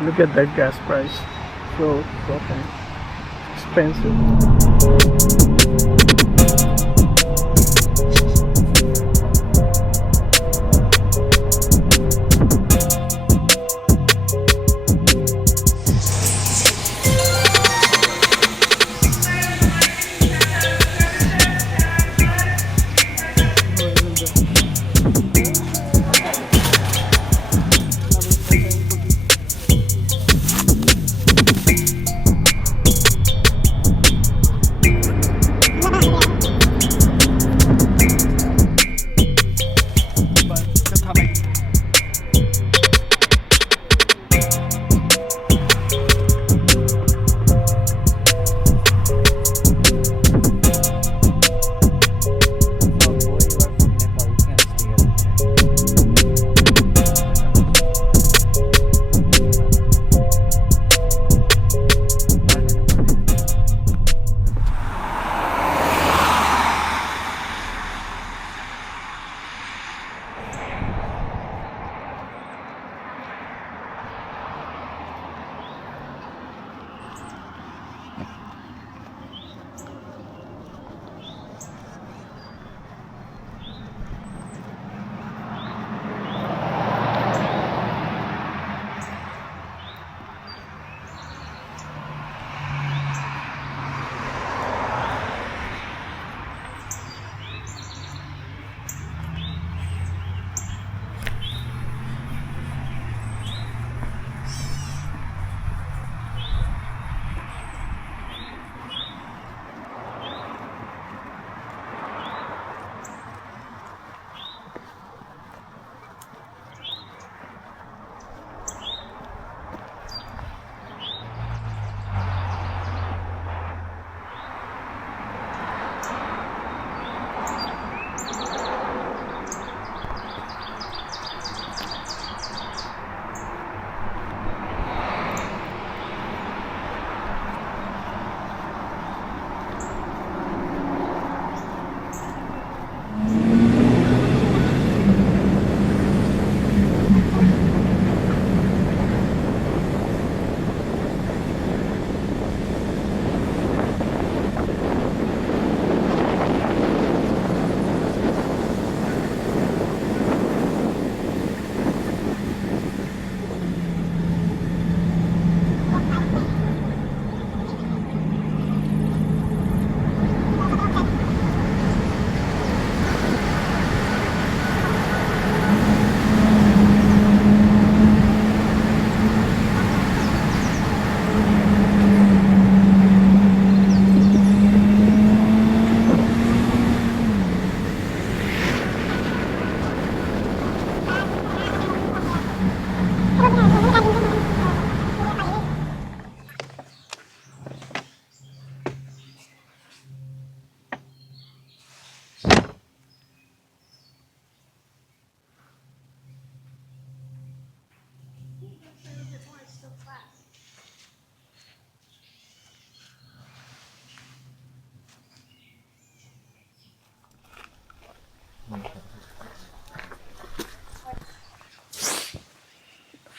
Look at that gas price. So fucking expensive.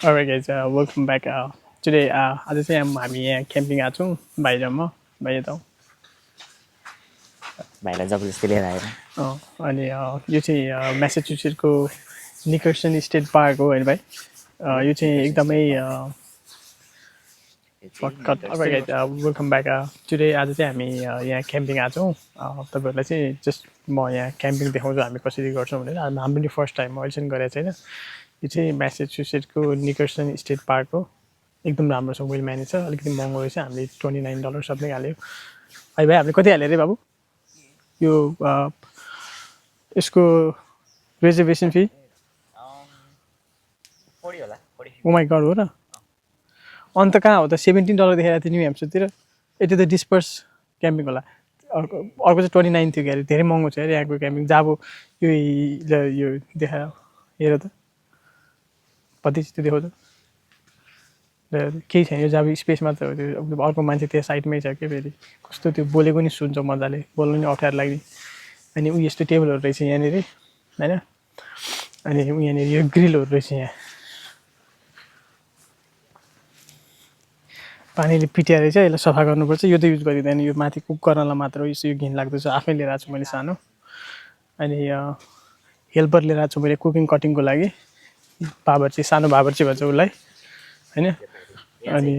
Alright guys, welcome back. Today आज चाहिँ हामी यहाँ camping आएको छौँ बाहिर म बाहिर त भाइलाई जबरजस्ती लिएर आएर अनि यो चाहिँ म्यासाचुसेट्सको निकर्सन स्टेट पार्क हो होइन भाइ यो चाहिँ एकदमै वेलकम ब्याक टुडे आज चाहिँ हामी यहाँ क्याम्पिङ आएको छौँ तपाईँहरूलाई चाहिँ जस्ट म यहाँ क्याम्पिङ देखाउँछु हामी कसरी गर्छौँ भनेर हाम्रो पनि फर्स्ट टाइम अहिलेसम्म गरेको छैन यो चाहिँ म्यासाचुसेट्सको निकर्सन स्टेट पार्क हो एकदम राम्रो छ वेल म्यानेज छ अलिकति महँगो रहेछ हामीले $29 सबले हाल्यो है भाइ हामीले कति हाल्यो अरे बाबु यो यसको reservation fee oh my god हो र अन्त कहाँ हो त $17 देखाएको थियो न्यू ह्याम्पसरतिर यति त डिस्पर्स क्याम्पिङ होला अर्को चाहिँ 29 थियो अरे धेरै महँगो छ अरे यहाँको क्याम्पिङ जब यो देखायो हेर त कति त्यो देखाउँछ केही छैन यो जब स्पेस मात्र हो त्यो अर्को मान्छे त्यो साइडमै छ क्या फेरि कस्तो त्यो बोलेको नि सुन्छ मजाले बोल्नु नि अप्ठ्यारो लाग्ने अनि ऊ यस्तो टेबलहरू रहेछ यहाँनिर होइन अनि यहाँनिर यो ग्रिलहरू रहेछ यहाँ पानीले पिट्याएर चाहिँ यसलाई सफा गर्नुपर्छ यो त युज गरिँदैन यो माथि कुक गर्नलाई मात्र हो यो घिन लाग्दो छ आफै लिएर आएको छु मैले सानो अनि हेल्पर लिएर आएको छु मैले कुकिङ कटिङको लागि बाबर्ची सानो बाबर्ची भन्छ उसलाई होइन अनि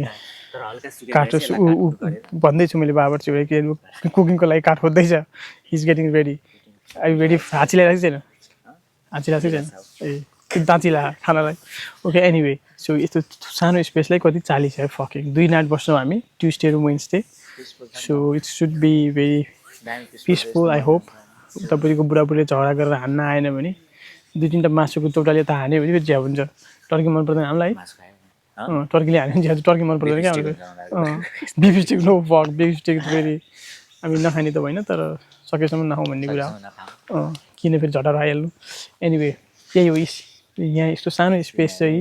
काठ भन्दैछु मैले बाबर्ची भाइ के कुकिङको लागि काठ खोज्दैछ हिज गेटिङ रेडी आई रेडी हाँची ल्याएको छैन हाँची ल्याएको छैन ए दाँची ला खानालाई ओके एनिवे सो यस्तो सानो स्पेसलाई कति 40 है फकिङ 2 नाइट बस्छौँ हामी ट्युसडे र Wednesday so it should be very peaceful I hope तपाईँको बुढाबुढीले झगडा गरेर हान्न आएन भने 2-3टा मासुको चौटाले त हान्यो भने फेरि झ्याउ हुन्छ टर्की मन पर्दैन हामीलाई टर्कीले हान्यो भने झ्याउ टर्की मन पर्दैन क्या हामीलाई beef steak no fuck beef steak फेरि हामी नखाने त होइन तर सकेसम्म नखाउँ भन्ने कुरा हो किन फेरि झटारो आइहाल्नु एनिवे त्यही हो यहाँ यस्तो सानो स्पेस चाहिँ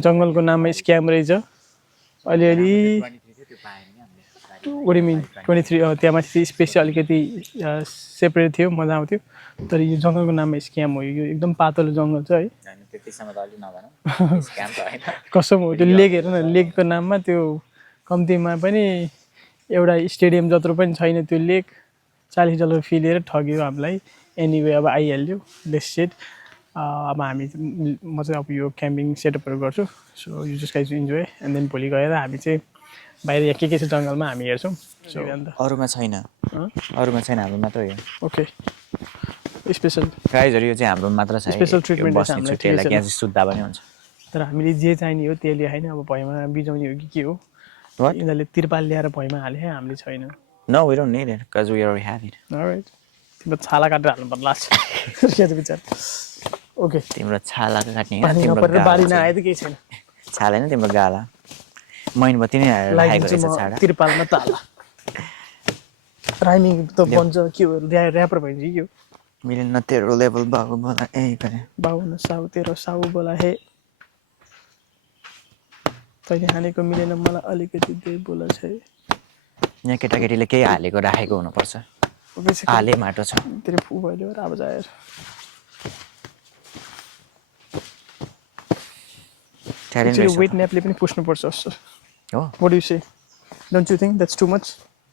जङ्गलको नाममा स्क्याम रहेछ अलिअलि मिन 23 त्यहाँ माथि स्पेस चाहिँ अलिकति सेपरेट थियो मजा आउँथ्यो तर यो जङ्गलको नाममा स्क्याम हो यो एकदम पातलो जङ्गल छ है कसम हो त्यो लेक हेर न लेकको नाममा त्यो कम्तीमा पनि एउटा स्टेडियम जत्रो पनि छैन त्यो लेक $40 फी लिएर ठग्यो हामीलाई एनिवे अब आइहाल्यो लेट्स सेट अब हामी म चाहिँ अब यो क्याम्पिङ सेटअपहरू गर्छु so you just guys enjoy and then भोलि गएर हामी चाहिँ बाहिर यहाँ के छ जङ्गलमा हामी हेर्छौँ सो अरूमा छैन हाम्रो मात्र हो ओके स्पेसल प्राइजहरू यो चाहिँ हाम्रो मात्र छ स्पेसल ट्रिटमेन्ट बस्ने छुट्टीलाई यहाँ चाहिँ सुत्दा पनि हुन्छ तर हामीले जे चाहिने हो त्यसले होइन अब भुइँमा बिजाउने हो कि के हो यिनीहरूले तिरपाल ल्याएर भुइँमा हाले हामीले छैन No, we don't need it because we already have it. Alright. तिम्रो छाला काटेर हाल्नु पर्ला विचार ओके तिम्रो छाला काट्ने पानी नपरेर बारी नआए त केही छैन छाला हैन तिम्रो गाला मैनबत्ती नै राखेको रहेछ छाडा तिरपालमा ताला राइमिङ त बन्छ के हो र्यापर भइन्छ कि यो मिलेन न तेरो लेभल बाबु बोला ए गरे बाबु न साउ तेरो साउ बोला हे तैले हानेको मिलेन मलाई अलिकति दे बोला छ यहाँ केटाकेटीले केही हालेको राखेको हुनुपर्छ हाले माटो छ तेरो फु भयो र अब जाएर ट्यालेन्ट वेट न्यापले पनि पुस्नुपर्छ जस्तो हो what do you say don't you think that's too much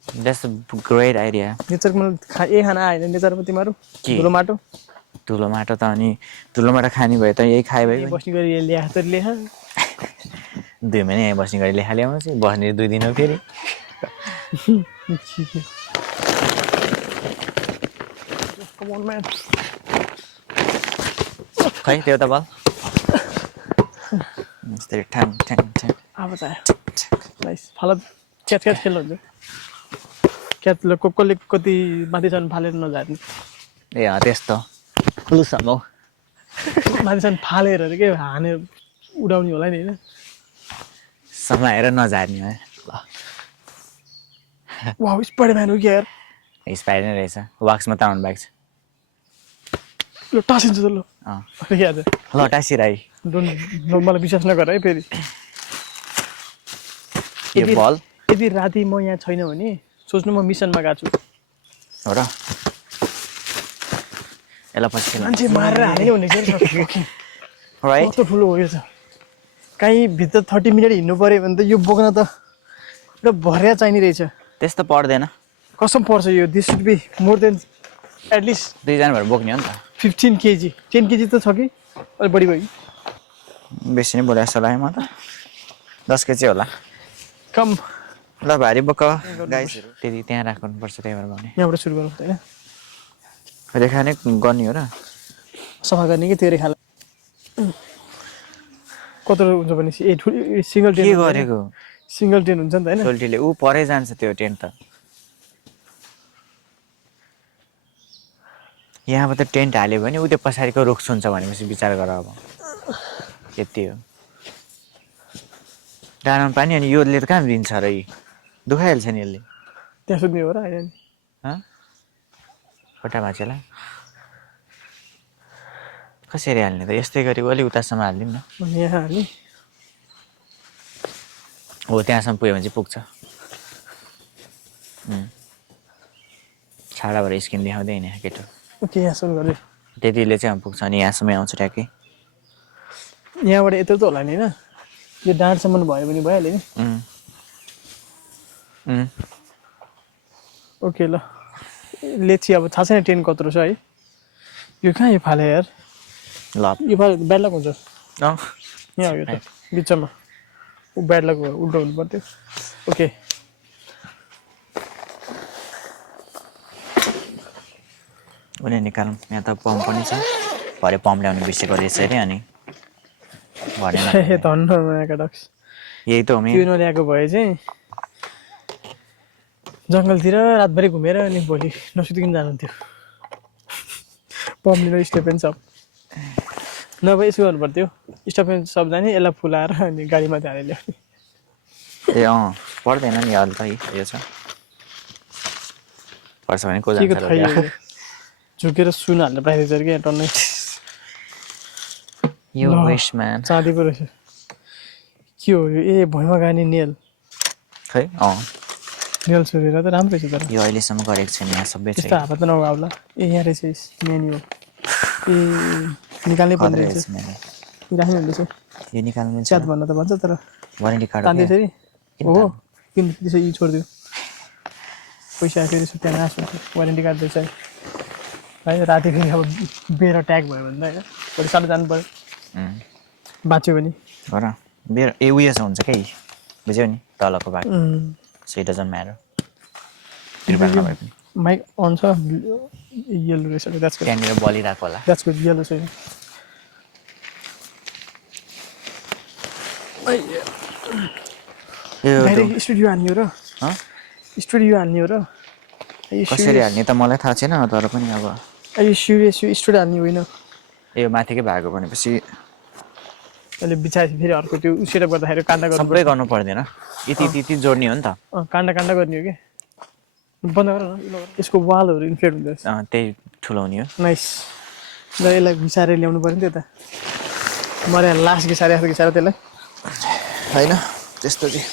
that's a great idea नेचरमा खाना आएन नेचरमा तिमीहरू धुलो माटो त अनि धुलो माटो खाने भए त यही खाए भए बस्ने गरी ल्याह त ल्याह 2 महिना यहाँ बस्ने गरी ल्याह ल्याउनु चाहिँ बस्ने 2 दिन हो फेरि Come on, man. खै त्यो त बल यस्तै ठ्याङ ठ्याङ ठ्याङ अब चाहिँ नाइस फाला क्याच खेल्नु हुन्छ क्याचले कसले कति माथिसम्म फालेर नजाने ए त्यस्तो लुसम हौ माथिसम्म फालेर के हानेर उडाउने होला नि होइन समाएर नजाने है ल वाउ स्पाइडरम्यान हो कि यार स्पाइडर नै रहेछ वाक्समा ताउनु भएको छ ल टासिन्छ त ल याद ल टासिराई मलाई विश्वास नगर है फेरि यो बल यदि राति म यहाँ छैन भने सोच्नु म मिसनमा गएको छु हो र यसलाई पछि मान्छे मारेर हाल्यो भने राइट कस्तो ठुलो हो यो त कहीँ भित्र 30 मिनट हिँड्नु पर्यो भने त यो बोक्न त एउटा भर्या चाहिने रहेछ त्यस्तो पर्दैन कसम पर्छ यो this should be more than at least 2 जना भएर बोक्ने हो नि त 15 केजी 10 केजी त छ कि अलिक बढी भयो बेसी नै बोले जस्तो लाग्यो म त 10 केजी होला कम ल भारी बोक गाइस त्यति त्यहाँ राख्नुपर्छ त्यही भएर भने यहाँबाट सुरु गरौँ हैन रेखा नै गर्ने हो र सफा गर्ने कि त्यो रेखालाई कत्रो हुन्छ भने सिंगल टेन के गरेको सिंगल टेन हुन्छ नि त हैन सोल्टीले उ परै जान्छ त्यो टेन्ट त यहाँबाट टेन्ट हाल्यो भने उ त्यो पछाडिको रुख सुन्छ भनेपछि विचार गर अब यति हो डाँडामा पानी अनि योले त कहाँ दिन्छ र यी दुखाइहाल्छ नि यसले त्यहाँ सुत्ने हो र होइन नि खुट्टा भाँचेलाई कसरी हाल्ने त यस्तै गरी अलि उतासम्म हालिदिउँ न अनि यहाँ हाल्ने हो त्यहाँसम्म पुग्यो भने चाहिँ पुग्छ छाडाबाट स्किन देखाउँदै होइन केटो ओके यहाँसम्म गऱ्यो त्यतिले चाहिँ पुग्छ अनि यहाँसम्म आउँछ ट्याक्कै यहाँबाट यत्रो त होला नि होइन यो डाँडसम्म भयो भने भइहाल्यो नि ओके ल लेची अब थाहा छैन 10 कत्रो छ है यो कहाँ यो फाले यार ल यो फाले ब्याड लक हुन्छ यहाँ यहाँ हो यो त बिचमा ऊ ब्याड लक उल्टो हुनु पर्थ्यो ओके उसले निकालौँ यहाँ त पम्प पनि छ भरे पम्प ल्याउनु बिर्सेको रहेछ अरे अनि भरेन धन्न यहाँका डक्स यही त हो त्यो नल्याएको भए चाहिँ जङ्गलतिर रातभरि घुमेर अनि भोलि नसुतिकन जानुहुन्थ्यो पम्प लिएर स्टेप एन्ड सप नभए यसो गर्नु पर्थ्यो स्टेप एन्ड सप जाने यसलाई फुलाएर अनि गाडीमा हालेर ल्याउने ए पर्दैन नि अहिले त यो छ पर्छ भने को के को थाहै जान्छ होइन। झुकेर सुन हाल्ने प्राइस क्या टन्नै यो ल। वेस्ट म्यान चाँदीको रहेछ के हो यो ए भुइँमा गाड्ने नेल खै नेल सोधेर त राम्रो रहेछ तर यो अहिलेसम्म गरेको छैन यहाँ सबै त्यस्तो चाहिँ हात त नगाउला ए यहाँ रहेछ मेन्यु ए निकाल्नै पर्ने रहेछ राख्ने हुँदैछ यो निकाल्नु मिल्छ च्यात भन्न त भन्छ तर वारेन्टी कार्ड तान्दै फेरि हो किन त्यसो यी छोडिदियो पैसा फेरि त्यहाँ आएको वारेन्टी कार्ड रहेछ है राति फेरि अब बेर ट्याग भयो भने त होइन भोलि साह्रो जानु पऱ्यो बाँच्यो भने गर बेर ए उयो छ हुन्छ क्या बुझ्यौ नि तलको भाग सो इट डजन्ट म्याटर त्रिपाल नभए पनि माइक अन छ येल्लो रहेछ द्याट्स गुड त्यहाँनिर बलिरहेको होला द्याट्स गुड येल्लो छ यो डाइरेक्ट स्टुडियो हान्ने हो र स्टुडियो हान्ने हो र कसरी हाल्ने त मलाई थाहा छैन तर पनि अब यो सिरियस यो स्टुडियो हान्ने होइन यो माथिकै भएको भनेपछि अहिले बिछाएपछि फेरि अर्को त्यो सेटअप गर्दाखेरि काण्ड गर्नु सबै गर्नु पर्दैन यति यति जोड्ने हो नि त काण्ड गर्ने हो कि बन्द गर न यसको वालहरू इन्फ्लेट हुँदो रहेछ त्यही ठुलो हुने हो नाइस ल यसलाई घिसाएर ल्याउनु पऱ्यो नि त्यो त मरे लास्ट घिसाएर यस्तो घिसाएर त्यसलाई होइन त्यस्तो चाहिँ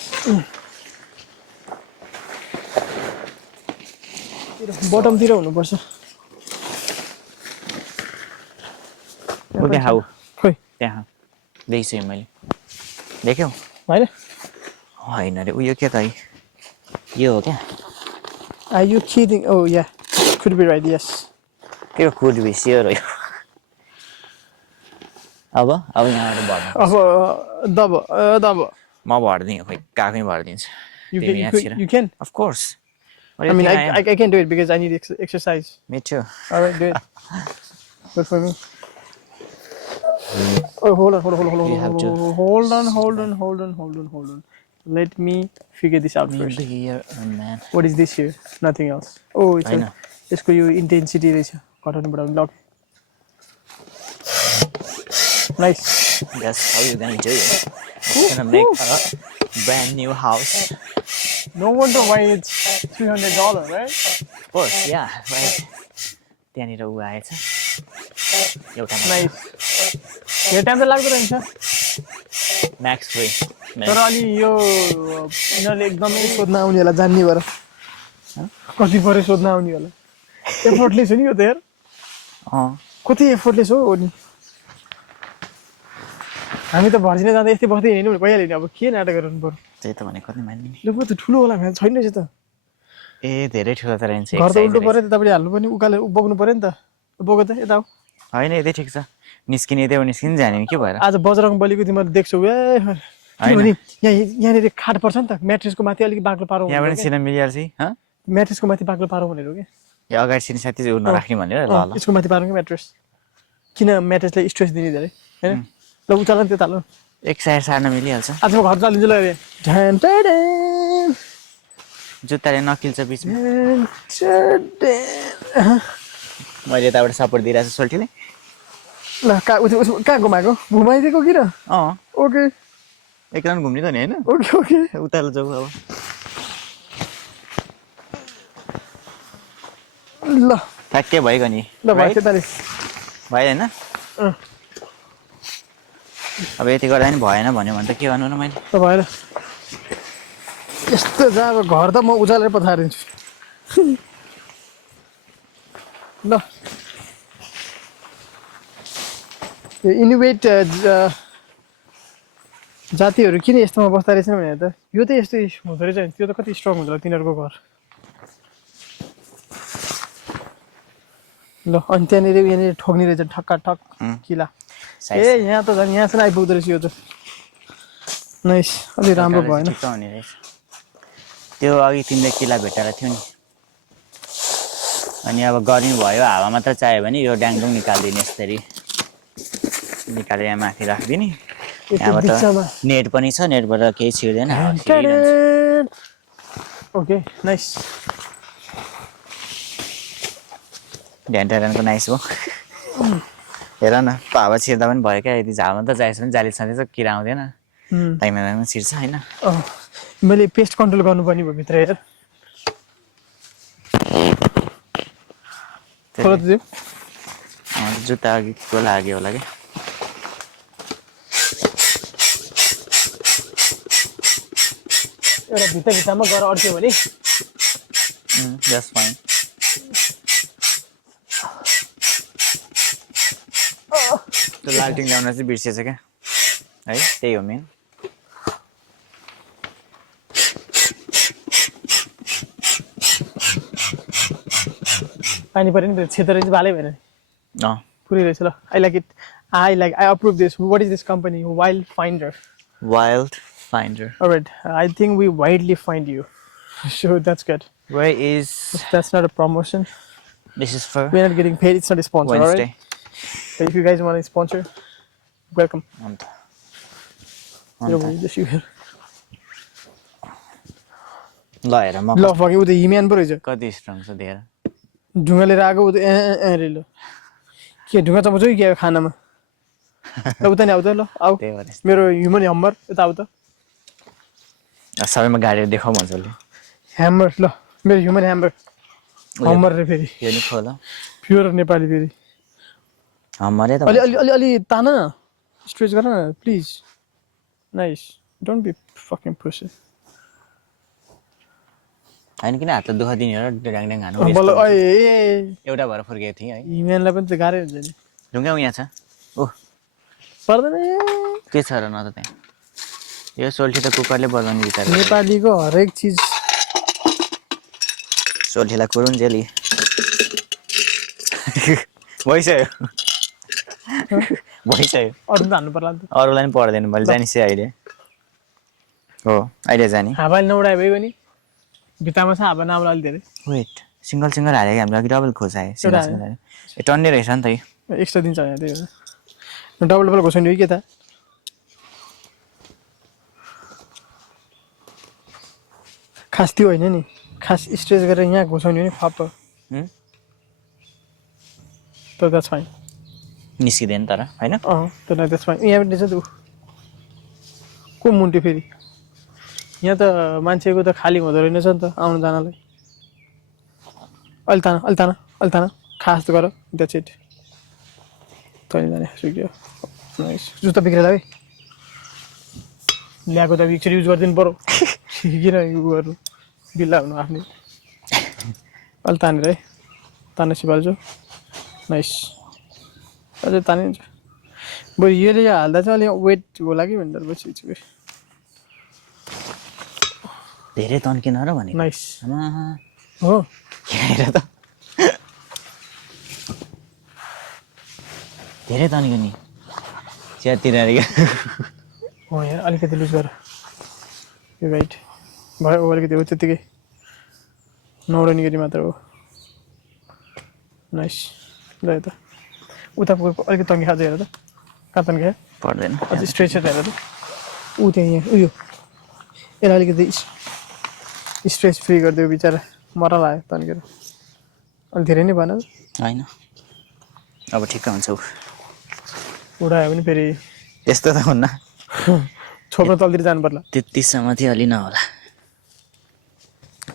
बटमतिर हुनुपर्छ देखाऊ खोइ त्यहाँ देखिसकेँ मैले देख्यौ होइन होइन अरे उयो के त यो हो क्या Are you kidding? Oh yeah, could be right. Yes. के कुड बी स्योर हो यो अब यहाँबाट भर्नु दब. म भरिदिएँ खोइ काकै भरिदिन्छु You can. Of course I mean, I can do it because I need exercise. मिठो All right, do it. Good for me. Oh, hold on. Let me figure this out first. man What is this here? Nothing else. Oh, it's I know. यसको यो intensity रहेछ घटाउनु बढाउनु lock nice that's how you gonna do it gonna make a brand new house No wonder why it's $300, right? of course yeah right त्यहाँनिर ऊ आएछ एउटा Nice. यो टाइम त लाग्दो रहेछ म्याक्स फ्री तर अलि यो यिनीहरूले एकदमै सोध्न आउनेहरूलाई जान्ने भएर कति पऱ्यो सोध्न आउने होला एफोर्टलेस हो नि यो त यार कति एफोर्टलेस हो नि हामी त भर्जिन जाँदा यस्तै बस्दै हिँड्नु भने भइहाल्यो नि अब के नाटक गर्नु पर्यो त्यही त भनेको नि मान्ने ल त ठुलो होला भने छैन रहेछ त ए धेरै ठुलो त रहेछ घर त उल्टो पऱ्यो त तपाईँले हाल्नु पनि उकालो बोक्नु पऱ्यो नि त बोक त यता होइन यतै ठिक छ निस्किने त्यही निस्किनु जाने नि के भएर आज बजरङ बलीको तिमीहरू देख्छौ ए किनभने यहाँनिर खाट पर्छ नि त म्याट्रेसको माथि अलिक बाक्लो पारो यहाँबाट सिना मिलिहाल्छ म्याट्रेसको माथि बाक्लो पारो भनेर क्या यो अगाडि सिनी साथी चाहिँ नराख्ने भनेर ल ल यसको माथि पारो क्या म्याट्रेस किन म्याट्रेसलाई स्ट्रेस दिने धेरै होइन ल उचाल नि त्यो ताल एक साइड सार्न मिलिहाल्छ आज म घर चालिन्छु ल जुत्ताले नकिल्छ बिचमा मैले यताबाट सपोर्ट दिइरहेको छु सोल्टीले ल कहाँ घुमाएको घुमाइदिएको कि र ओके एक राउन्ड घुम्ने नि हैन ओके ओके उताल जाऊ अब ल ठ्याक्कै भइगयो नि ल भाइ त्यताले भयो हैन अब यति गर्दा नि भएन भन्यो भने त के गर्नु र मैले त भएर यस्तो जहाँ अब घर त म उचालेर पठाइदिन्छु ल यो इनोभेट जातिहरू किन यस्तोमा बस्दा रहेछन् भने त यो त यस्तै हुँदो रहेछ नि त्यो त कति स्ट्रङ हुन्छ होला तिनीहरूको घर ल अनि त्यहाँनिर यहाँनिर ठोक्ने रहेछ ठक्का ठक किला ए यहाँ त झन् यहाँसम्म आइपुग्दो रहेछ यो त नाइस अलि राम्रो भएन हुने रहेछ त्यो अघि तिमीले किला भेटाएर थियो नि अनि अब गर्मी भयो हावा मात्र चाहियो भने यो ड्याङडुङ निकालिदिने यसरी निकालेर यहाँ माथि राखिदिने यहाँबाट नेट पनि छ नेटबाट केही छिर्दैन ओके नाइस ढ्यान्टानको नाइस हो हेर न हावा छिर्दा पनि भयो क्या यदि झामा त जाएछ भने जाली छँदैछ किरा आउँदैन टाइममा छिर्छ होइन मैले पेस्ट कन्ट्रोल गर्नुपर्ने भयो भित्र हेर जुत्ता अघि को लाग्यो होला कि एउटा भित्तामा गएर अड्क्यो भने जस्ट फाइन त्यो लालटिङ ल्याउन चाहिँ बिर्सेछ क्या है त्यही हो मेन पानी पऱ्यो नि क्षेत्र चाहिँ भालै भएन पुरै रहेछ ल I approve this what is this company wild finder alright I think we widely find you so that's good where is that's not a promotion this is for we're not getting paid it's not a sponsor Wednesday. Alright but if you guys want a sponsor welcome just you here ल हेर म ल फक्यो उता हिम्यान पो रहेछ कति strong छ धेरै ढुङ्गा लिएर आएको उता रे ल के ढुङ्गा चम्च कि के खानामा ल उता नि आउ त ल आऊ मेरो ह्युमन हम्बर यता आउ त सबैमा गाडीहरू देखाउँ भन्छ उसले ह्यामर ल मेरो ह्युमन ह्यामर हम्बर रे फेरि यो नि खोल प्योर नेपाली फेरि हम्मरै त अलि अलि अलि अलि तान स्ट्रेच गर न please nice don't be fucking pussy हैन किन हातले दुख दिने र ड्याङ खानु बल्ल एउटा भएर फर्केको थिएँ है हिमेनलाई पनि त गाह्रै हुन्छ नि ढुङ्गा यहाँ छ ओ पर्दैन के छ र न त त्यहाँ यो सोल्ठी त कुकरले बजाउने विचार नेपालीको हरेक चिज सोल्ठीलाई कुरुन जेली भइसक्यो अरू पनि हान्नु पर्ला नि त अरूलाई पनि पर्दैन मैले जानिसकेँ अहिले हो अहिले जाने हावाले नउडाए भयो नि भित्तामा छ हावा नउडा अलि धेरै वेट सिङ्गल हाल्यो कि हामीले अघि डबल खोसायो सिङ्गल ए टन्ने रहेछ नि त एक्स्ट्रा दिन्छ यहाँ त्यही भएर डबल घोसाउने हो कि त खास त्यो होइन नि खास स्ट्रेच गरेर यहाँ घोसाउने हो नि फाप त द्याट्स फाइन निस्किँदैन तर होइन त्यसलाई द्याट्स फाइन यहाँ पनि छ त को मुन्ट्यो फेरि यहाँ त मान्छेको त खाली हुँदो रहेनछ नि त आउनु जानलाई अल्ताना खास त गर द्याट्स इट तैँले जाने सुक्यो नाइस जुत्ता बिग्रेला है ल्याएको त एकचोटि युज गरिदिनु पऱ्यो किन यो गर्नु बिल्ला हुनु आफ्नै अलि तानेर है तानेपछि पाल्छु नाइस अझै तानिन्छ बरु यसले हाल्दा चाहिँ अलिक वेट होला कि भनेर पछि धेरै तन्किन र भने नाइस हो हेर त धेरै तन्क्यो नि चियातिर हो यहाँ अलिकति लुज गर यो राइट भयो अलिकति हो त्यत्तिकै नौडनी गरी मात्र हो नाइस ल त उता अलिकति तन्की खाँदै हेर त कहाँ तन्के पर्दैन अझै स्ट्रेचर हेर त ऊ त्यहाँ यहाँ उयो यसलाई अलिकति स्ट्रेच फ्री गरिदियो बिचरा मरा लाग्यो तन्केर अलिक धेरै नै भएन होइन अब ठिक्क हुन्छ उडायो भने फेरि यस्तो त हुन्न छोप्न तलतिर जानु पर्ला त्यतिसम्म चाहिँ अलि नहोला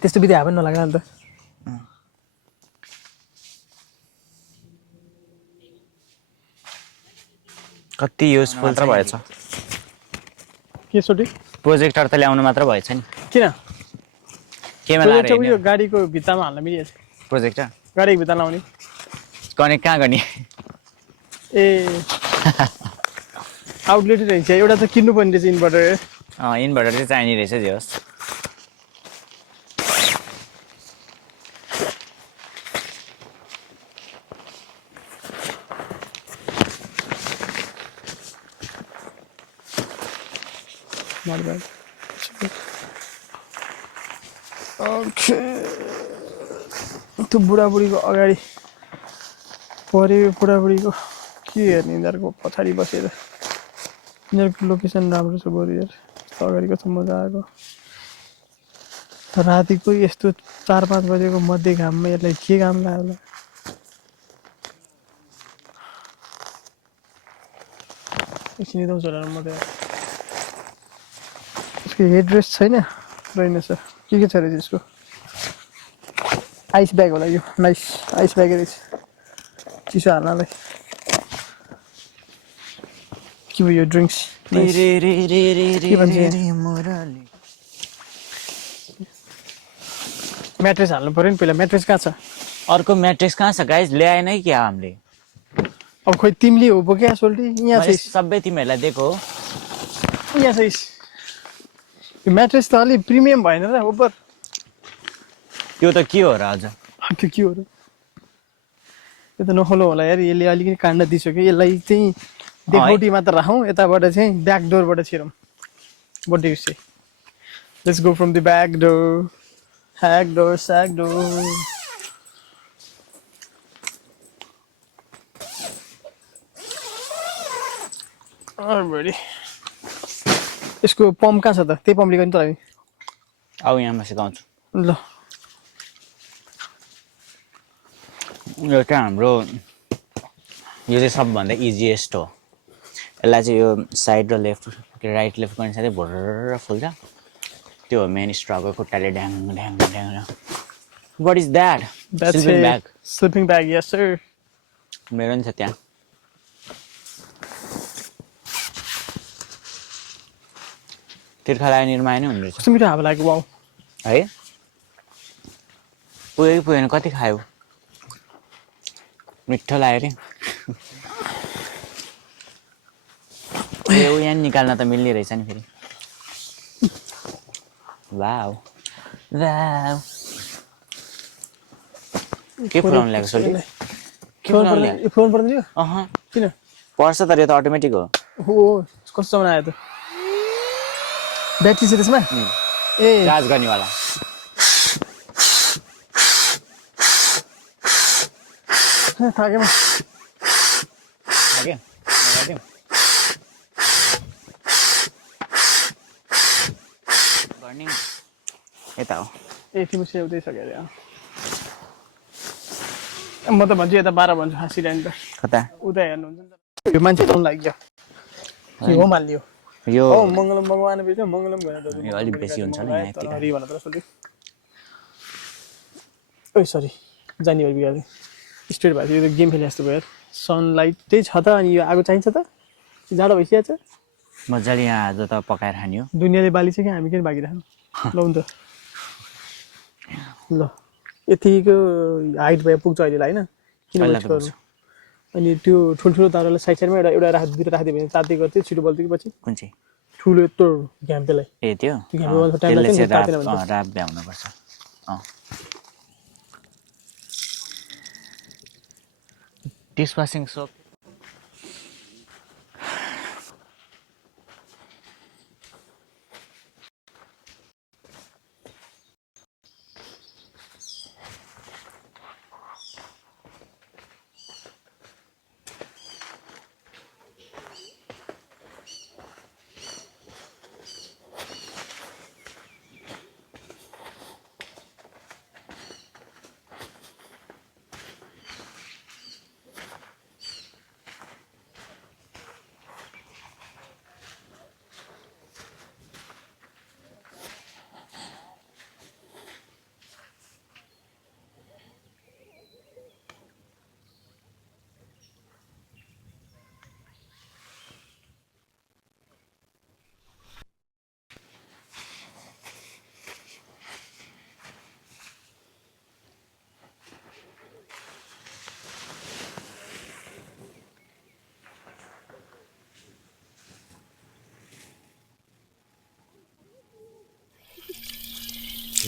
त्यस्तो बित्या पनि नलाग्ला नि त कति युजफुल मात्र भएछ के सोटी प्रोजेक्टर त ल्याउनु मात्र भएछ नि किन केमा लाएर यो गाडीको भित्तामा हाल्न मिलिहाल्छ प्रोजेक्टर गाडीको भित्ता लाउने कनेक्ट कहाँ गर्ने ए आउटलेट रहेछ एउटा त किन्नु पर्ने रहेछ इन्भर्टर इन्भर्टर चाहिँ चाहिने रहेछ जे होस् त्यो बुढाबुढीको अगाडि पऱ्यो बुढाबुढीको के हेर्ने यिनीहरूको पछाडि बसेर यिनीहरूको लोकेसन राम्रो छ बरु यार अगाडि कस्तो मजा आएको रातिको यस्तो 4-5 बजेको मध्य घाममा यसलाई के घाम लाग्यो एकछिन दाउँछ होला म त यसको हेडरेस्ट छैन रहेनछ के छ रहेछ यसको आइस ब्याग होला यो नाइस आइस ब्याग रहेछ चिसो हाल्नलाई के भयो यो ड्रिङ्क्स म्याट्रेस हाल्नु पर्यो नि पहिला म्याट्रेस कहाँ छ अर्को म्याट्रेस कहाँ छ गाइज ल्याएनै क्या हामीले अब खोइ तिमीले हो बोक्या सोल्टी यहाँ छ सबै तिमीहरूलाई दिएको हो यहाँ छ यो म्याट्रेस त अलिक प्रिमियम भएन र ओभर त्यो त के हो र अझ त्यो के हो र यो त नखोलो होला यार यसले अलिकति काण्ड दिइसक्यो यसलाई चाहिँ देखाउटी मात्र राखौँ यताबाट चाहिँ back डोरबाट छिरौँ what do you say let's go from the back door hack door sack door already यसको पम्प कहाँ छ त त्यही पम्पले गर्ने त हामी आऊ यहाँमा सिकाउँछु ल यो चाहिँ हाम्रो यो चाहिँ सबभन्दा इजिएस्ट हो यसलाई चाहिँ यो साइड र लेफ्ट राइट लेफ्ट गर्ने साथै भुर्र फुल्छ त्यो हो मेन स्ट्रकको खुट्टाले ड्याङ ड्याङ ड्याङ what is that sleeping bag sleeping bag yes sir मेरो नि छ त्यहाँ तिर्खालाई निर्माण नै हुने रहेछ कस्तो मिठो हावा लाग्यो वाउ है पुगेको पुगेन कति खायो मिठो लाग्यो अरे यो यहाँ निकाल्न त मिल्ने रहेछ नि फेरि वाउ वाउ के फुलाउनु ल्याएको सोल्टी के फुलाउनु ल्याएको फोन पर्दैन अह किन पर्छ त यो त अटोमेटिक हो हो कस्तो बनायो त ब्याट्री छ त्यसमा ए चार्ज गर्नेवाला थाकेमा थाक्यो लगाइदिउँ गर्ने यता हो ए तिमी सेउदैसक्यो अरे म त भन्छु यता 12 भन्छु हाँसिरहनु नि त कता उता हेर्नुहुन्छ नि त यो मान्छे टोन लाग्यो के हो मालियो यो ओ मङ्गलम भगवान बिच मङ्गलम भनेर त यो अलि बेसी हुन्छ नि यहाँतिर हरि भनेर त सोल्टी ओइ सरी जान्युआरी बिगार्दै स्ट्रेट भएको यो त गेम खेले जस्तो भयो यार सनलाइट त्यही छ त अनि यो आगो चाहिन्छ त जाडो भइसकेको छ मजाले यहाँ आज त पकाएर खाने हो दुनियाँले बाली चाहिँ क्या हामी किन बाँकिराख्नु ल नि त ल यतिको हाइट भए पुग्छ अहिले होइन किन वेस्ट गर्नु अनि त्यो ठुल्ठुलो तारालाई साइड साइडमा एउटा दुइटा राखिदियो भने तात्दै गर्थ्यो छिटो बल्थ्यो कि पछि कुन चाहिँ ठुलो यत्रो घ्याम्पेलाई ए त्यो त्यसले चाहिँ राप भ्याउनुपर्छ डिसवासिङ सोप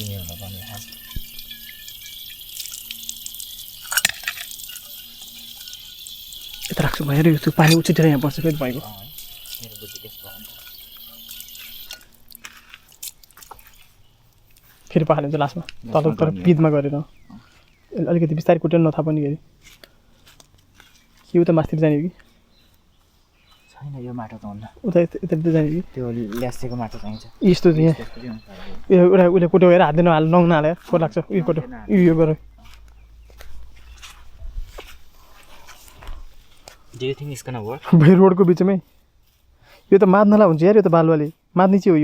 तिमी हुन पनि यता राख्छु भएर यो पानी उछिटेर यहाँ पर्छ फेरि भएको मेरो बुद्धि त्यस्तो हो फेरि पखाल्यो हुन्छ लास्टमा तल तर पिदमा गरेर अलिकति बिस्तारै कुटेर नथाप्ने गरी कि उता मास्तिर जाने कि छैन यो माटो त हुन्न उता यतातिर जाने कि त्यो ल्यासेको माटो चाहिन्छ यस्तो चाहिँ यहाँ एउटा उसले कुट्यो गएर हात दिनु हाल नङ नहाले को लाग्छ उयो कुट्यो यो गर Do you think it's gonna work? भाइ रोडको बिचमै यो त माद्नला हुन्छ यार यो त बालुवाले माद्ने चाहिँ हो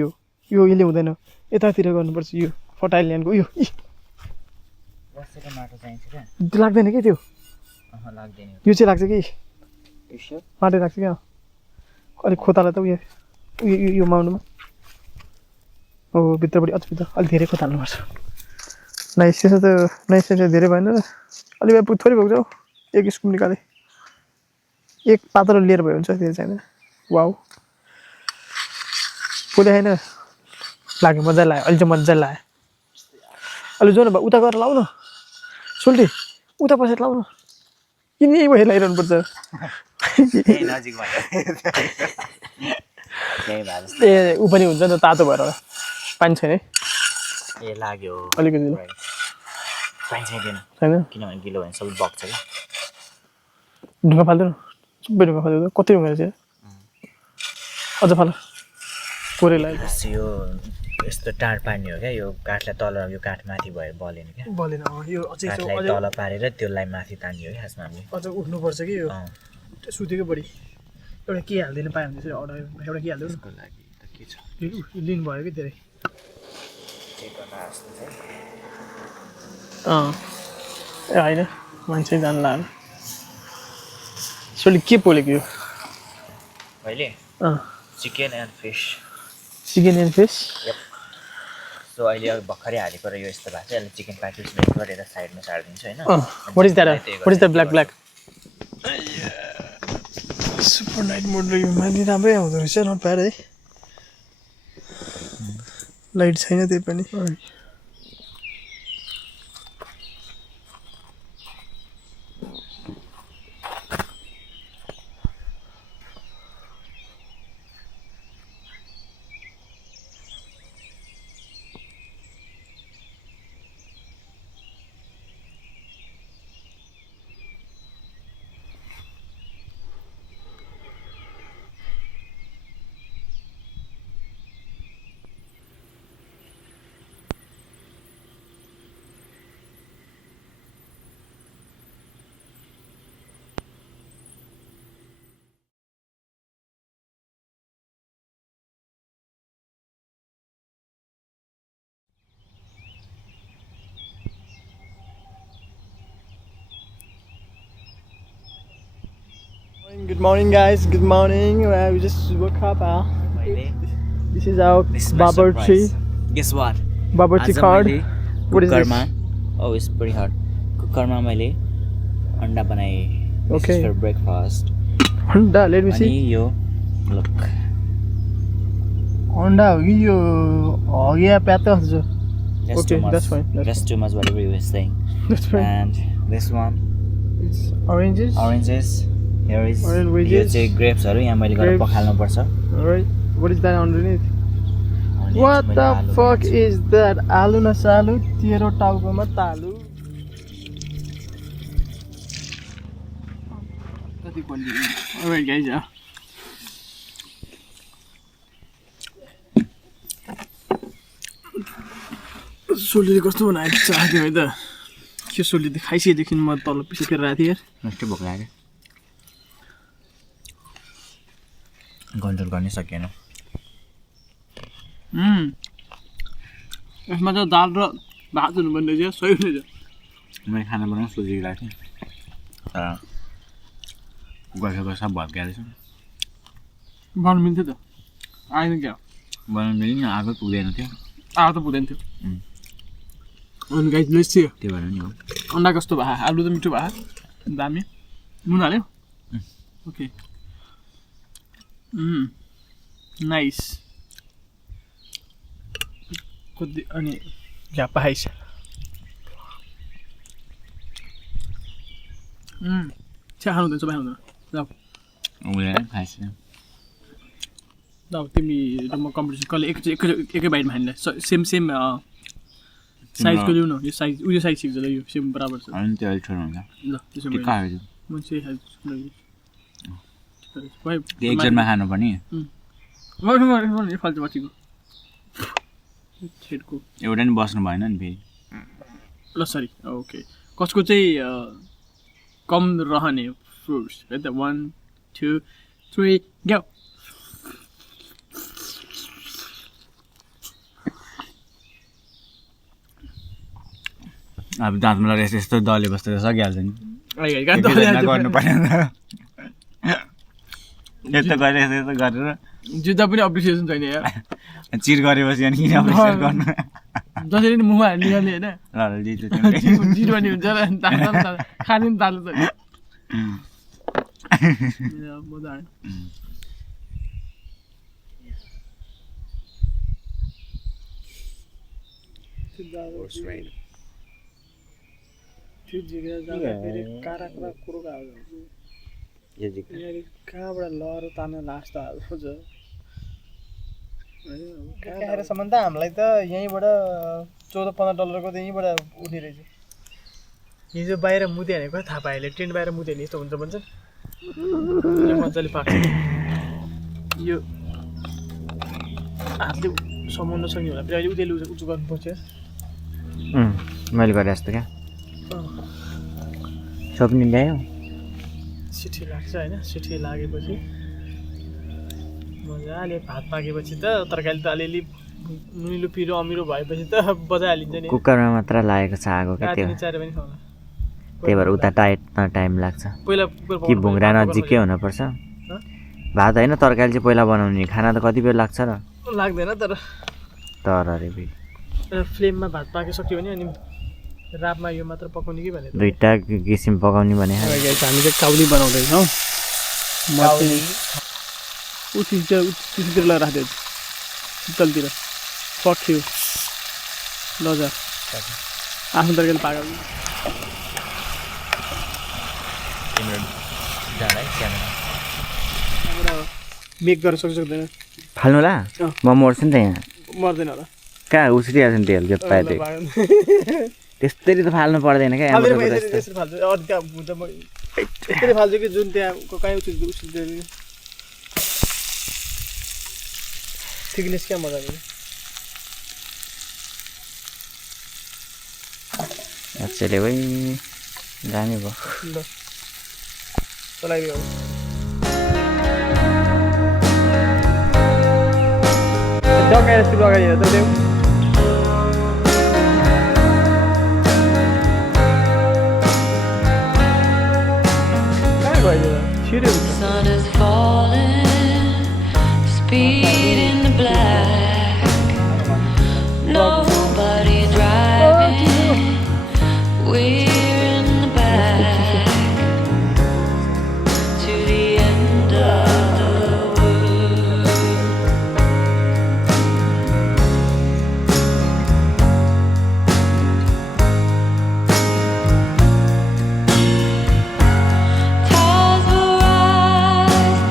यो यसले हुँदैन यतातिर गर्नुपर्छ यो फर्टाइल ल्यान्डको यो ल्यासेको माटो चाहिन्छ क्या त्यो लाग्दैन कि त्यो लाग्दैन यो चाहिँ लाग्छ कि यो माटो लाग्छ क्या अलिक खोताला त उयो यो माउनुमा हो भित्रपट्टि अझ भित्र अलिक धेरै खोताल्नुपर्छ नाइस त्यसो त नाइस चाहिँ धेरै भएन र अलि भए थोरै भएको छ एक स्कुप निकाले एक पात्र लिएर भयो हुन्छ त्यो चाहिँ वाउ पुरै होइन लाग्यो मजा लाग्यो अहिले चाहिँ मजा लाग्यो अहिले जो न उता गएर लाउ न सोल्टी उता पसेर लाउ न किन यही भएर लगाइरहनु पर्छ नजिक ए ऊ पनि हुन्छ नि त तातो भएर होला पानी छैन है ए लाग्यो अलिकति पानी छैन छैन किनभने गिलो भने सबै बग्छ क्या ढुङ्गा फाल्दैन सबै ढुङ्गा फाल्दैन कति ढुङ्गा रहेछ अझ फाल कोरेलाई यो यस्तो टाढ पार्ने हो क्या यो काठलाई तल यो काठ माथि भएर बलेन क्या बलेन यो अझै काठलाई तल पारेर त्यसलाई माथि तान्ने हो क्या खासमा हामीले अझ उठ्नुपर्छ कि यो सुतेको बढी एउटा के हालिदिनु पायो भने चाहिँ एउटा के हालिदिनु त्यसको लागि त के छ लिनु भयो कि धेरै ए होइन मान्छे जानु लाग्यो सोली के पोलेको यो मैले chicken and fish chicken and fish so अहिले अब भर्खरै हालेको र यो यस्तो भएको छ यसलाई चिकन प्याकेज मेक गरेर साइडमा सारिदिन्छु होइन what is the black super night mode र यो माथि राम्रै आउँदो रहेछ नट ब्याड है लाइट छैन त्यही पनि Good morning, guys. Good morning. We just woke up. This is our Babarchi. Guess what? Babarchi card. What is this? Oh, it's pretty hard. कुकरमा मैले अन्डा बनाएँ. This is for breakfast. Anda, let me see. अनि यो look. Anda हो कि यो हो या प्यातो हुन्छ. That's Okay, too much. that's fine. That's too much. Whatever you were saying. That's fine. And this one. It's oranges. Oranges. Here is. Oranges. यो चाहिँ grapesहरू यहाँ मैले गरेर पखाल्नु पर्छ. Alright. What is that underneath? What the fuck is that? Alu na salu, tero टाउकोमा तालु. कति quality. Alright guys. सोलीले कस्तो बनाएको चाख्यो है त के सोलीले खाइसकेदेखि म तल पिसेर राखेको थिएँ यार नष्टै भोक लाग्यो कन्ट्रोल गर्नै सकेन यसमा चाहिँ दाल र भात हुनुपर्ने रहेछ सही हुनेछ मैले खाना बनाउनु सोचेको लाग्थेँ तर गएको सब भत्काएर रहेछ बनाउनु मिल्थ्यो त आएन क्या बनाउनु मिल्यो नि आगो पुग्दैन थियो आगो त पुग्दैन थियो अनि गाइस लेट्स सी त्यो भएर नि हो अन्डा कस्तो भयो आलु त मिठो भयो दामी नुन हाल्यो ओके नाइस कति अनि झ्याप्पा खाइस चिया खानु हुँदैन सबै खानु हुँदैन उसले खाइस ल तिमी र म कम्पिटिसन कसले एकै बाइटमा खाने सेम साइजको ल्याउ न यो साइज उयो साइज सिक्छ ल यो सेम बराबर छ अनि त्यो अलिक ठुलो हुन्छ ल त्यसो त्यो कहाँ हो म चाहिँ खान्छु त्यो एकजनमा खानु पर्ने फाल्टो बचीको छेडको एउटा नि बस्नु भएन नि फेरि ल सरी ओके कसको चाहिँ कम रहने फ्रुट्स है त 1 2 3 गो अब दाँतमा लगाएर यस्तो दले बस्दा सकिहाल्छ नि गर्नु गर्नु पर्दैन यस्तो गरेर यस्तो गरेर जुत्ता पनि अप्रिसिएसन छैन यार चिर गरेपछि अनि किन अप्रिसिएट गर्नु जसरी नि मुखमा हालिहाल्ने होइन ल जित्यो जिरो पनि हुन्छ र खाने पनि तालो त मजा आयो त्यो जिग्रा जाँदा फेरि कारा कुरो कहाँबाट लहर तान्न लास्ट आउँछ खाएरसम्म त हामीलाई त यहीँबाट $14-15 त यहीँबाट उठ्ने रहेछ हिजो बाहिर मुते हानेको थाहा पायो अहिले टेन्ट बाहिर मुते हाने यस्तो हुन्छ भन्छ मजाले पाक्छ यो हातले समाउन सक्ने होला फेरि अहिले उतैले उच्च गर्नुपर्छ मैले गरे जस्तो क्या सोप्नी ल्यायो सिठी लाग्छ होइन सिठी लागेपछि मजाले भात पाकेपछि त तरकारी त अलिअलि नुनिलो पिरो अमिलो भएपछि त बजाइहालिन्छ नि कुकरमा मात्र लागेको छ आगो क्या त्यो चार पनि खाउँला त्यही भएर उता टाइम लाग्छ पहिला कि भुङ्रा नजिकै हुनुपर्छ भात होइन तरकारी चाहिँ पहिला बनाउने खाना त कति बेर लाग्छ र लाग्दैन तर अरे फ्लेममा भात पाकिसक्यो भने अनि रापमा यो मात्र पकाउने कि भनेर दुईटा किसिम पकाउने भने हामी चाहिँ काउली बनाउँदैछौँ म चाहिँ उतिर लगाएर राख्दै शीतलतिर पक्यो ल जा आफ्नो तरिकाले पाएको मेक गर्न सक्दैन फाल्नुला म मर्छु नि त यहाँ मर्दैन होला कहाँ उस्रिरहेको छ नि तेल त्यो पाए त्यस्तरी त फाल्नु पर्दैन क्या फाल्छु कि जुन त्यहाँ कहीँ थिकनेस क्या मजाले एक्चुअली भाइ दामी भयो ल चलाइदियो जगाएर सुरु अगाडि हेर त देऊ कहाँ गयो छिटो Speed in the black, nobody driving, we're in the back, to the end of the world. Towers will rise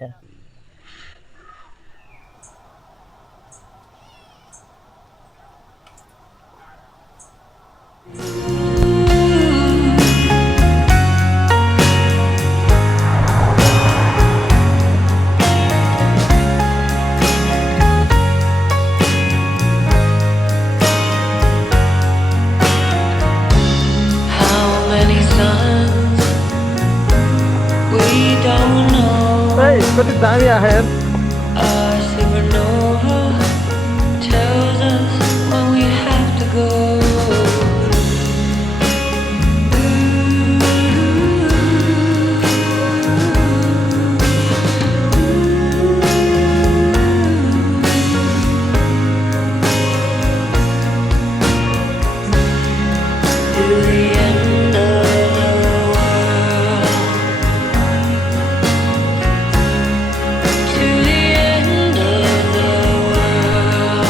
छ How many suns we don't know. Hey, कति दामी आयो यार A supernova tells us when we have to go. To the end of the world. To the end of the world.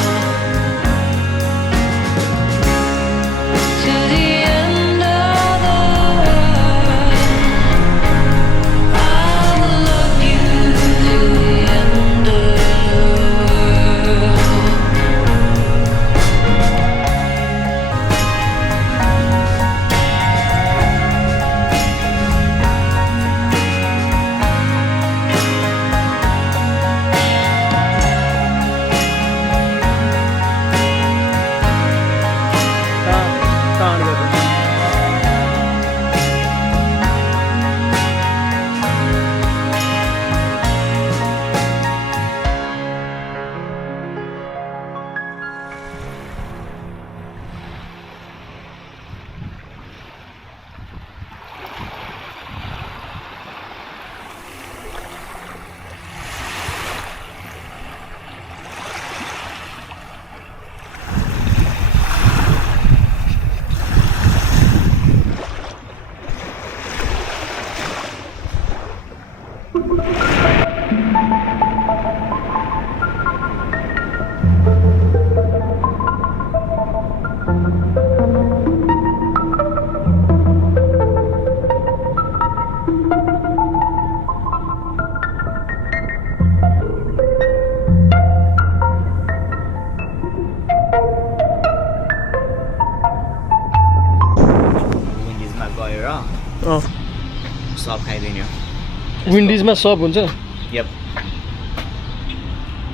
To the end of the world. I will love you to the end of the world. कहाँ गर्नु विन्डिजमा गएर सब खाइदिने हो विन्डिजमा सब हुन्छ yup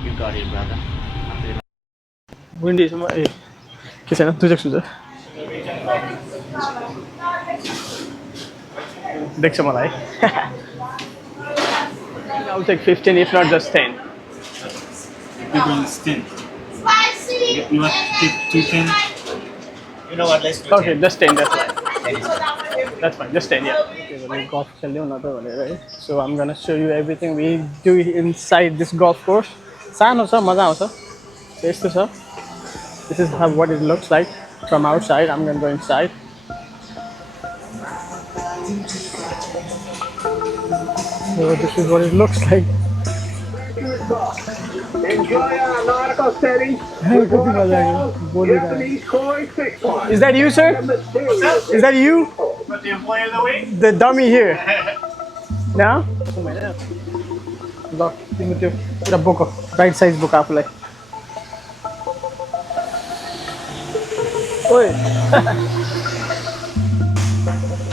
you got it brother विन्डिजमा ए के छैन तुझेको सुन्छ देख्छ मलाई I'll take 15 if not just 10 You're going to 10. You want to take 210? You know what, let's do Okay, 10. just 10, that's fine. 10 is fine. That's fine, just 10, yeah. Okay, golf खेल्ने हो न त भनेर है So I'm gonna show you everything we do inside this golf course. सानो छ मजा आउँछ So यस्तो छ This is how what it looks like from outside. I'm gonna go inside. So this is what it looks like. Enjoy our nautical setting. कति मजा आयो बोलेर Japanese koi fish pond. Is that you, sir? Mysterious. Is that you? But the employee of the week? The dummy here. No? ल तिम्रो त्यो एउटा बोक right size बोक आफूलाई ओए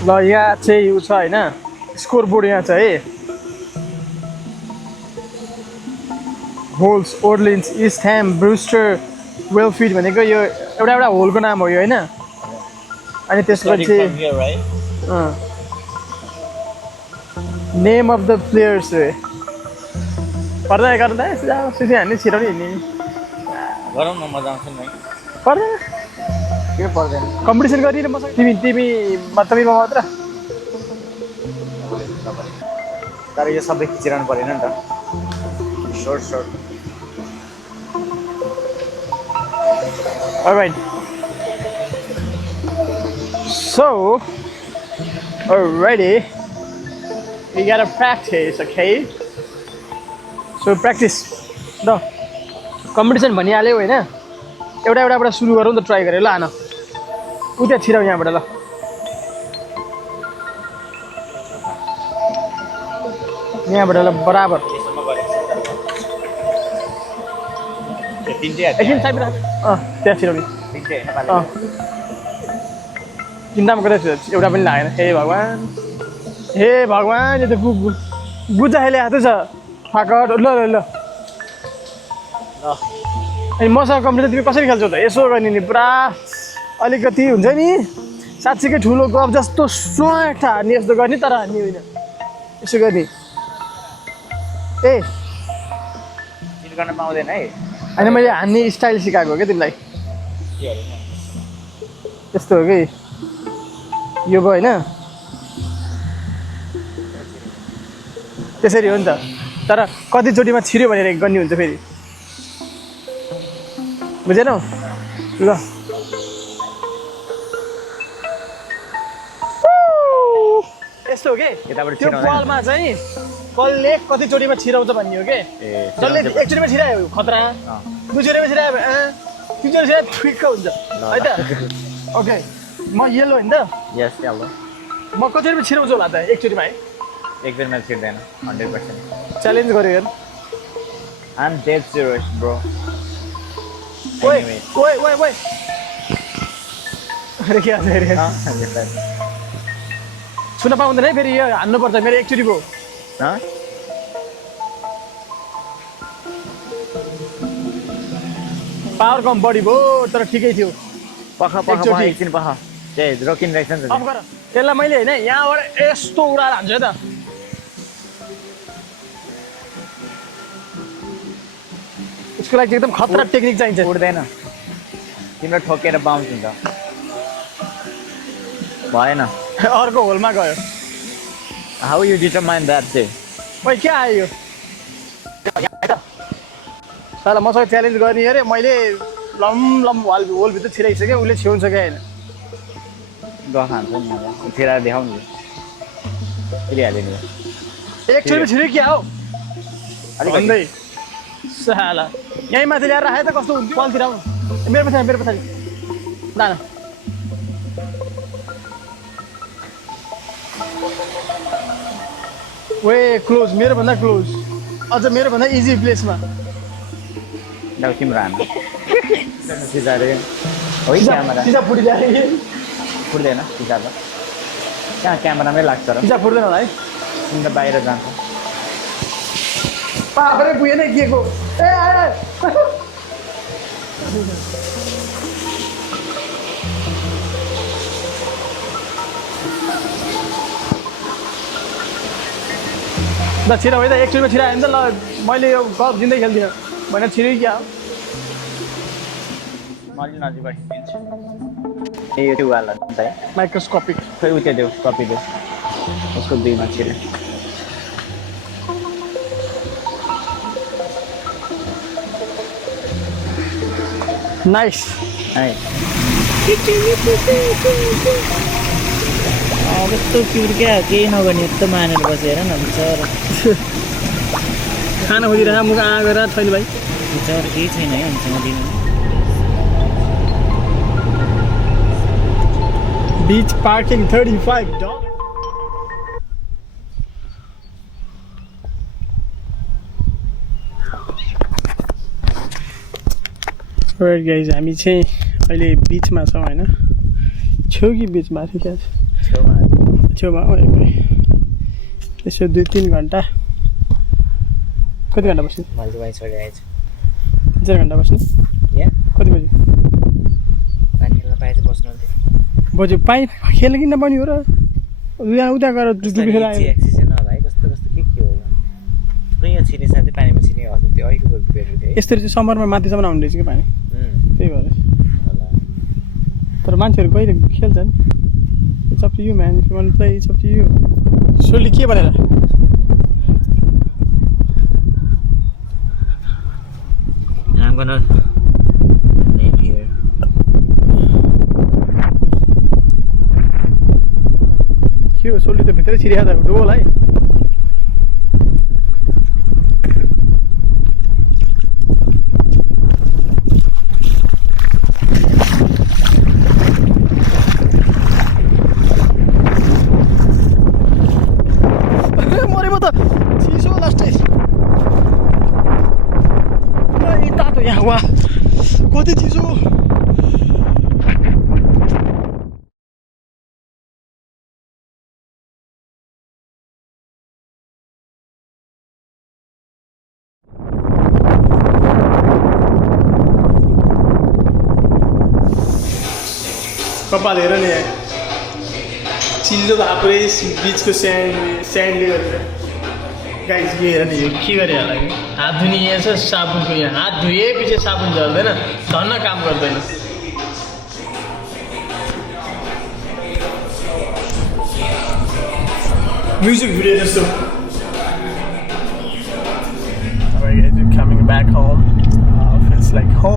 ल यहाँ चाहिँ उ छ होइन स्कोर बोर्ड यहाँ छ है होल्स ओर्लिन्स इस्ट ह्याम ब्रुस्टर वेलफिड भनेको यो एउटा एउटा होलको नाम हो यो होइन अनि त्यसपछि here, right? Name of the players रे पर्दा गर्नु त सुसी हान्ने छिटो नि हिँड्ने गरौँ न मजा आउँछ नि पर्दैन के पर्दैन कम्पिटिसन गरिरह मसँग तिमी मात्र तर यो सबै खिचिरहनु परेन नि त short Alright. So, already, we gotta practice, okay? So practice. No. Competition भनिहाल्यो होइन एउटाबाट सुरु गरौँ त ट्राई गरेर ल आन उता छिराउ यहाँबाट ल यहाँबाट ल बराबर एकछिन साइड राख त्यहाँ छिराउने चिन्ता गर्दैछु एउटा पनि लागेन हे भगवान् यो त गुजा खेले हात छ फाकट ल ल ल अनि मसँग कम्प्युटर तिमी कसरी खेल्छौ त यसो गर्ने नि पुरा अलिकति हुन्छ नि साँच्चीकै ठुलो गफ जस्तो स्वाट हान्ने यस्तो गर्ने तर हान्ने होइन यसो गर्ने ए गर्न पाउँदैन है होइन मैले हान्ने स्टाइल सिकाएको हो क्या तिमीलाई यस्तो हो कि यो भयो होइन त्यसरी हो नि त तर कतिचोटिमा छिर्यो भनेर गर्ने हुन्छ फेरि बुझेनौ ल यस्तो हो कि त्यो बलमा चाहिँ कसले कतिचोटिमा छिराउँछ भन्ने हो कि जसले एकचोटिमा छिरायो खतरा दुईचोटिमा छिरायो तिनचोटि छिरायो ठिक्क हुन्छ है त ओके म येलो होइन त यस हेलो म कतिचोटिमा छिराउँछु होला त एकचोटिमा है एकजनमा छिर्दैन 100% च्यालेन्ज गर्यो हेर I'm dead serious bro ओए Anyway. ओए ओए ओए अरे के हाल्छ अरे सुन्न पाउँदैन है फेरि यो हान्नुपर्छ मेरो एकचोटि भयो पावर कम बढी भयो तर ठिकै थियो पख एकचोटि। एकछिन पख ए रोकिन रहेछ नि अफ गर त्यसलाई मैले होइन यहाँबाट यस्तो उडाएर हान्छु है त उसको लागि एकदम खतरा टेक्निक चाहिन्छ उड्दैन तिम्रो ठोकेर बाउन्स हुन्छ भएन अर्को होलमा गयो हाउ यु डिटरमाइन द्याट चाहिँ ओइ के आयो यो साला मसँग च्यालेन्ज गर्ने अरे मैले लम होलभित्र छिराइसकेँ उसले छेउन सके होइन गफ हान्छ नि अब छिराएर देखाउनु छिरिहाल्यो नि एकचोटि छिर्यो क्या हो अलिक भन्दै साला यहीँ माथि ल्याएर राखेँ त कस्तो पलतिर आउनु मेरो पछाडि ना वे क्लोज मेरोभन्दा क्लोज अझ मेरोभन्दा इजी प्लेसमा ल तिम्रो हान सिधारे हो क्यामेरा सिधा फुटिँदैन फुट्दैन सिधा त कहाँ क्यामेरामै लाग्छ र सिधा फुट्दैन होला है तिमी त बाहिर जान्छ पापरै पुगेन के को ए ल छिरा है त एकचोटिमा छिरायो भने त ल मैले यो गफ जिन्दै खेल्दिनँ भनेर छिर्यो क्या हो म अलि नजिक बसिदिन्छु ए यो त्यो वाला नि त है माइक्रोस्कोपिक खोइ उ त्यो देऊ कपी देऊ उसको दुईमा छिरे नाइस है कस्तो क्युट क्या केही नगर्ने यस्तो मानेर बसेर न बिचर खाना खोजिरहेको मुख आगेर छैन भाइ बिचर केही छैन है हामीसँग दिनु बिच पार्किङ $35 राइट गाइज हामी चाहिँ अहिले बिचमा छौँ होइन छेउ कि बिचमा थियो क्या छेउमा यसो 2-3 घन्टा कति घन्टा बस्नु मैले वाइ छोडिरहेको छु 4 घन्टा बस्नु यहाँ कति बज्यो पानी खेल्न पाए चाहिँ बस्नु बज्यो पाइ खेल्न किन नपर्ने हो र उता गएर डुबी खेला आयो एक्सिस न भाइ कस्तो कस्तो के हो थुप्रै यहाँ छिर्ने साथै पानीमा छिर्ने हजुर त्यो अहिलेको बेटर थियो यस्तरी चाहिँ समरमा माथिसम्म आउने रहेछ कि पानी त्यही भएर होला तर मान्छेहरू कहिले खेल्छन् it's up to you man if you want play it's up to you solely के भनेर I'm gonna name here. के हो सोली त भित्रै छिरिया त डोल है मरे म त चिसो लास्टै तातो यहाँ वा कति चिसो कपाल हेर नि चिल्लो भएको पुरै बिचको स्यान्डले गरेर गाइस यो हेर नि यो के गरे होला कि हात धुने यहाँ छ साबुनको यहाँ हात धुए पछि साबुन झर्दैन धन्न काम गर्दैन म्युजिक भिडियो जस्तो Alright guys, we're coming back home.